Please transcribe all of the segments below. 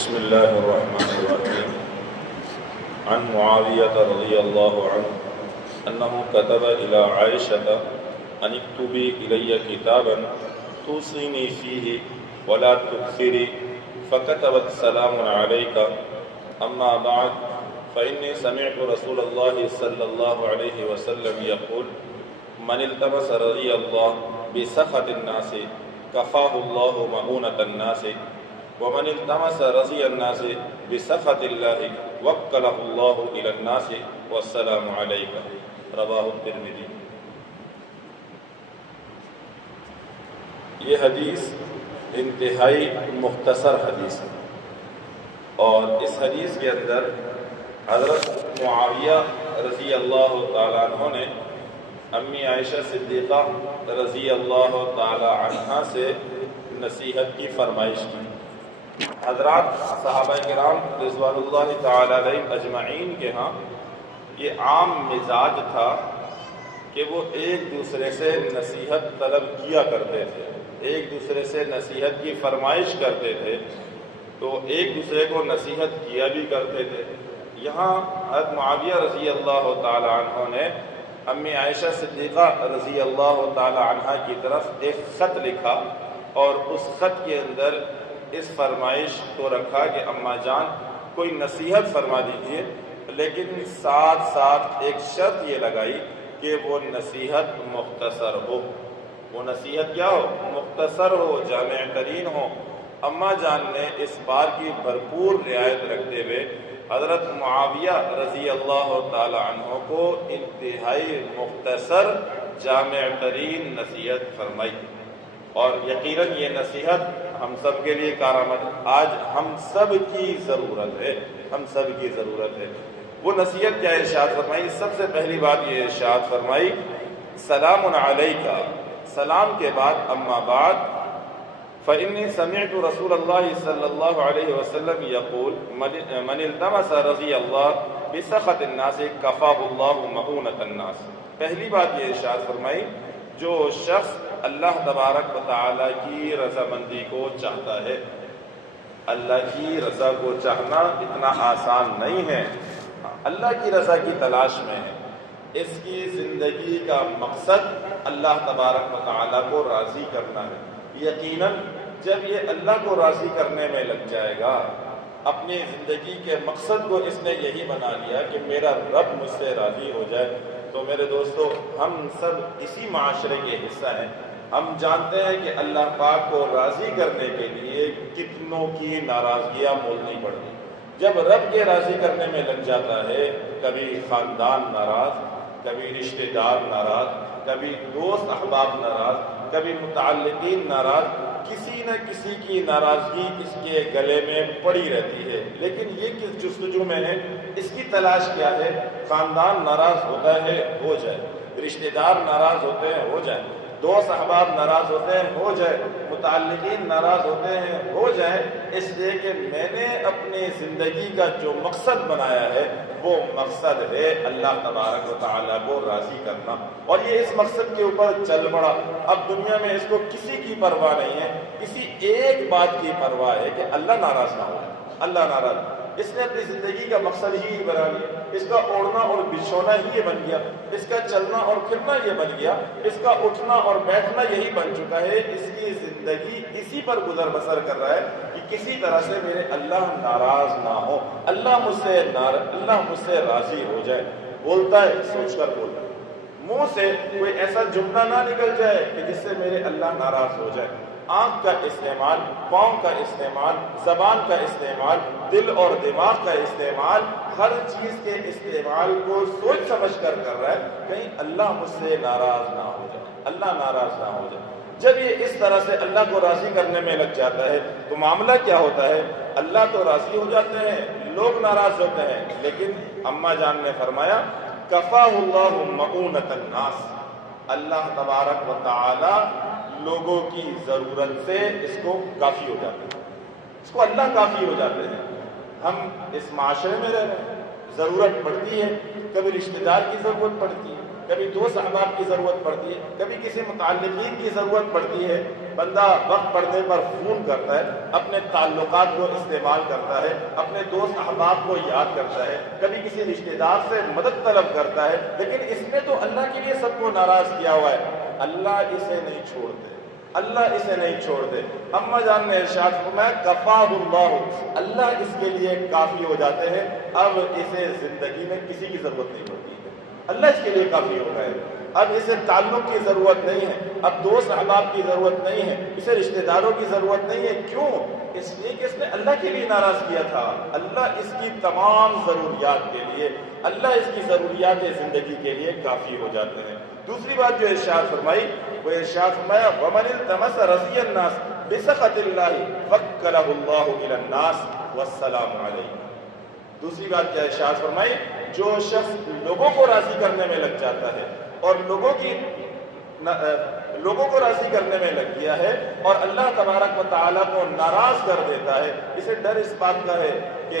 بسم الله الرحمن الرحيم. عن معاوية رضي الله عنه أنه كتب إلى عائشة أن اكتبي إلي كتابا توصيني فيه ولا تكثري، فكتبت سلام عليك، أما بعد فإني سمعت رسول الله صلى الله عليه وسلم يقول: من التمس رضي الله بسخط الناس كفاه الله مؤونة الناس، ومن التمس رضي الناس بسخط الله وكله الله إلى الناس، والسلام عليك. رواه الترمذی۔ یہ حدیث انتہائی مختصر حدیث ہے، اور اس حدیث کے اندر حضرت معاویہ رضی اللہ تعالیٰ عنہ نے امی عائشہ صدیقہ رضی اللہ تعالیٰ عنہ سے نصیحت کی فرمائش کی۔ حضرات صحابہ کرام رضوان اللہ تعالیٰ علیہ اجمعین کے ہاں یہ عام مزاج تھا کہ وہ ایک دوسرے سے نصیحت طلب کیا کرتے تھے، ایک دوسرے سے نصیحت کی فرمائش کرتے تھے، تو ایک دوسرے کو نصیحت کیا بھی کرتے تھے۔ یہاں حضرت معاویہ رضی اللہ تعالیٰ عنہ نے امی عائشہ صدیقہ رضی اللہ تعالیٰ عنہ کی طرف ایک خط لکھا، اور اس خط کے اندر اس فرمائش کو رکھا کہ اماں جان کوئی نصیحت فرما دیجئے، لیکن ساتھ ساتھ ایک شرط یہ لگائی کہ وہ نصیحت مختصر ہو۔ وہ نصیحت کیا ہو؟ مختصر ہو، جامع ترین ہو۔ اماں جان نے اس بات کی بھرپور رعایت رکھتے ہوئے حضرت معاویہ رضی اللہ تعالی عنہ کو انتہائی مختصر جامع ترین نصیحت فرمائی، اور یقیناً یہ نصیحت ہم سب کے لیے کارآمد آج ہم سب کی ضرورت ہے، ہم سب کی ضرورت ہے۔ وہ نصیحت کیا ارشاد فرمائی؟ سب سے پہلی بات یہ ارشاد فرمائی: سلام علیکہ، سلام کے بعد اما بعد فإنی سمعت رسول اللہ صلی اللہ علیہ وسلم یقول: من التمس رضی اللہ بسخط الناس کفاہ اللہ مؤونۃ الناس۔ پہلی بات یہ ارشاد فرمائی، جو شخص اللہ تبارک و تعالیٰ کی رضامندی کو چاہتا ہے، اللہ کی رضا کو چاہنا اتنا آسان نہیں ہے، اللہ کی رضا کی تلاش میں ہے۔ اس کی زندگی کا مقصد اللہ تبارک و تعالیٰ کو راضی کرنا ہے۔ یقیناً جب یہ اللہ کو راضی کرنے میں لگ جائے گا، اپنی زندگی کے مقصد کو اس نے یہی بنا لیا کہ میرا رب مجھ سے راضی ہو جائے، تو میرے دوستو ہم سب اسی معاشرے کے حصہ ہیں۔ ہم جانتے ہیں کہ اللہ پاک کو راضی کرنے کے لیے کتنوں کی ناراضگیاں مولنی پڑتی۔ جب رب کے راضی کرنے میں لگ جاتا ہے، کبھی خاندان ناراض، کبھی رشتہ دار ناراض، کبھی دوست احباب ناراض، کبھی متعلقین ناراض، کسی نہ کسی کی ناراضگی اس کے گلے میں پڑی رہتی ہے، لیکن یہ کس جستجو میں ہے؟ اس کی تلاش کیا ہے؟ خاندان ناراض ہوتا ہے، ہو جائے، رشتہ دار ناراض ہوتے ہیں، ہو جائے، دوست احباب ناراض ہوتے ہیں، ہو جائے، متعلقین ناراض ہوتے ہیں، ہو جائے، اس لیے کہ میں نے اپنی زندگی کا جو مقصد بنایا ہے وہ مقصد ہے اللہ تبارک و تعالیٰ کو راضی کرنا، اور یہ اس مقصد کے اوپر چل پڑا۔ اب دنیا میں اس کو کسی کی پرواہ نہیں ہے، کسی ایک بات کی پرواہ ہے کہ اللہ ناراض نہ ہو، اللہ ناراض۔ اس نے اپنی زندگی کا مقصد ہی بنا لیا، اس کا اوڑھنا اور بچھونا ہی یہ بن گیا، اس کا چلنا اور پھرنا یہ بن گیا، اس کا اٹھنا اور بیٹھنا یہی بن چکا ہے۔ اس کی زندگی اسی پر گزر بسر کر رہا ہے کہ کسی طرح سے میرے اللہ ناراض نہ ہو، اللہ مجھ سے راضی ہو جائے۔ بولتا ہے سوچ کر بولتا ہے، منہ سے کوئی ایسا جملہ نہ نکل جائے کہ جس سے میرے اللہ ناراض ہو جائے۔ آنکھ کا استعمال، پاؤں کا استعمال، زبان کا استعمال، دل اور دماغ کا استعمال، ہر چیز کے استعمال کو سوچ سمجھ کر رہا ہے کہیں اللہ مجھ سے ناراض نہ ہو جائے، اللہ ناراض نہ ہو جائے۔ جب یہ اس طرح سے اللہ کو راضی کرنے میں لگ جاتا ہے تو معاملہ کیا ہوتا ہے؟ اللہ تو راضی ہو جاتے ہیں، لوگ ناراض ہوتے ہیں، لیکن اماں جان نے فرمایا کفاہ اللہ مؤونۃ الناس، اللہ تبارک و تعالی لوگوں کی ضرورت سے اس کو کافی ہو جاتے ہیں، اس کو اللہ کافی ہو جاتے ہیں۔ ہم اس معاشرے میں رہ رہے ہیں، ضرورت پڑتی ہے، کبھی رشتہ دار کی ضرورت پڑتی ہے، کبھی دوست احباب کی ضرورت پڑتی ہے، کبھی کسی متعلقین کی ضرورت پڑتی ہے، بندہ وقت پڑنے پر فون کرتا ہے، اپنے تعلقات کو استعمال کرتا ہے، اپنے دوست احباب کو یاد کرتا ہے، کبھی کسی رشتہ دار سے مدد طلب کرتا ہے، لیکن اس نے تو اللہ کے لیے سب کو ناراض کیا ہوا ہے۔ اللہ اسے نہیں چھوڑتے، اللہ اسے نہیں چھوڑتے۔ اما جان نے ارشاد فرمایا کفاہ اللہ، اللہ اس کے لیے کافی ہو جاتے ہیں، اب اسے زندگی میں کسی کی ضرورت نہیں پڑتی ہے، اللہ اس کے لیے کافی ہو گئے، اب اسے تعلق کی ضرورت نہیں ہے، اب دوست احباب کی ضرورت نہیں ہے، اسے رشتہ داروں کی ضرورت نہیں ہے۔ کیوں؟ اس لیے کہ اس نے اللہ کے لیے ناراض کیا تھا۔ اللہ اس کی تمام ضروریات کے لیے، اللہ اس کی ضروریات زندگی کے لیے کافی ہو جاتے ہیں۔ دوسری بات جو ارشاد فرمائی وہ ارشاد فرمایا وَمَنِ الْتَمَسَ رَضِيَ النَّاسِ بِسَخَطِ اللَّهِ فَكَّلَهُ اللَّهُ إِلَى النَّاسِ وَالسَّلَامُ عَلَيْهِ۔ دوسری بات کیا ارشاد فرمائی، جو شخص لوگوں کو راضی کرنے میں لگ جاتا ہے اور لوگوں کو راضی کرنے میں لگ گیا ہے اور اللہ تبارک و تعالیٰ کو ناراض کر دیتا ہے، اسے ڈر اس بات کا ہے کہ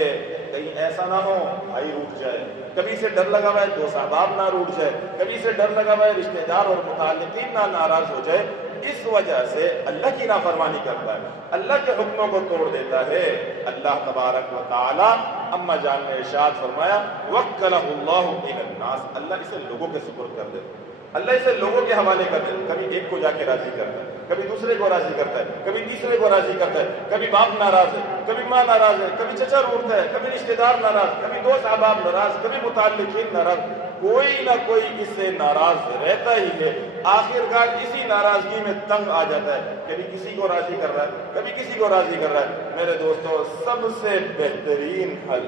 کہیں ایسا نہ ہو بھائی روٹ جائے، کبھی اسے ڈر لگا ہوا ہے دوست احباب نہ روٹ جائے، کبھی اسے ڈر لگا ہوا ہے رشتہ دار اور متعلقین نہ ناراض ہو جائے، اس وجہ سے اللہ کی نافرمانی کرتا ہے، اللہ کے حکموں کو توڑ دیتا ہے۔ اللہ تبارک و تعالیٰ اما جان نے ارشاد فرمایا وَكَّلَهُ اللَّهُ إِلَى النَّاسِ، اللہ اسے لوگوں کے سپرد کر دیتا ہے، اللہ اسے لوگوں کے حوالے کر دیتا ہے، کبھی ایک کو جا کے راضی کرتا ہے، کبھی دوسرے کو راضی کرتا ہے، کبھی تیسرے کو راضی کرتا ہے، کبھی باپ ناراض ہے، کبھی ماں ناراض ہے، کبھی چچا روٹتا ہے، کبھی رشتہ دار ناراض، کبھی دوست احباب ناراض، کبھی متعلقین ناراض، کوئی نہ کوئی اس سے ناراض رہتا ہی ہے۔ آخرکار اسی ناراضگی میں تنگ آ جاتا ہے، کبھی کسی کو راضی کر رہا ہے، کبھی کسی کو راضی کر رہا ہے۔ میرے دوستو، سب سے بہترین حل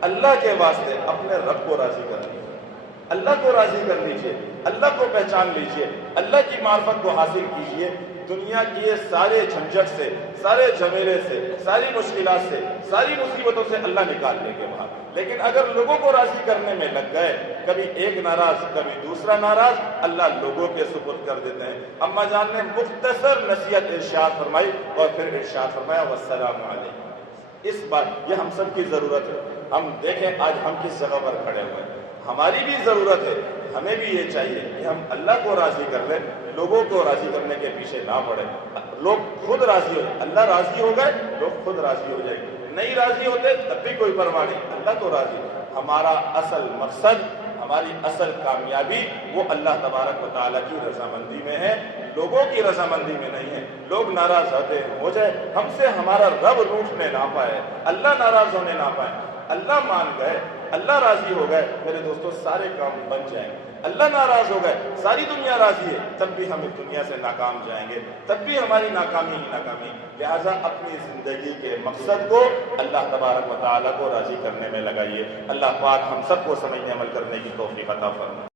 اللہ کے واسطے اپنے رب کو راضی کر لیجیے، اللہ کو راضی کر لیجئے، اللہ کو پہچان لیجئے، اللہ کی معرفت کو حاصل کیجئے، دنیا کی یہ سارے جھنجھٹ سے، سارے جھمیلے سے، ساری مشکلات سے، ساری مصیبتوں سے اللہ نکال لیں گے باہر۔ لیکن اگر لوگوں کو راضی کرنے میں لگ گئے، کبھی ایک ناراض کبھی دوسرا ناراض، اللہ لوگوں کے سپرد کر دیتے ہیں۔ اما جان نے مختصر نصیحت ارشاد فرمائی اور پھر ارشاد فرمایا والسلام علیکم۔ اس بات یہ ہم سب کی ضرورت ہے۔ ہم دیکھیں آج ہم کس جگہ پر کھڑے ہوئے ہیں، ہماری بھی ضرورت ہے، ہمیں بھی یہ چاہیے کہ ہم اللہ کو راضی کر لیں، لوگوں کو راضی کرنے کے پیچھے نہ پڑے۔ لوگ خود راضی ہو، اللہ راضی ہو گئے، لوگ خود راضی ہو جائیں گے، نہیں راضی ہوتے تب بھی کوئی پرواہ نہیں، اللہ تو راضی۔ ہمارا اصل مقصد، ہماری اصل کامیابی وہ اللہ تبارک و تعالیٰ کی رضامندی میں ہے، لوگوں کی رضامندی میں نہیں ہے۔ لوگ ناراض ہوتے ہو جائے، ہم سے ہمارا رب روٹنے نہ پائے، اللہ ناراض ہونے نہ پائے، اللہ مان گئے، اللہ راضی ہو گئے، میرے دوستو سارے کام بن جائیں گے۔ اللہ ناراض ہو گئے، ساری دنیا راضی ہے، تب بھی ہم اس دنیا سے ناکام جائیں گے، تب بھی ہماری ناکامی ہی ناکامی۔ لہٰذا اپنی زندگی کے مقصد کو اللہ تبارک و تعالیٰ کو راضی کرنے میں لگائیے۔ اللہ پاک ہم سب کو سمجھنے عمل کرنے کی توفیق عطا فرمائے۔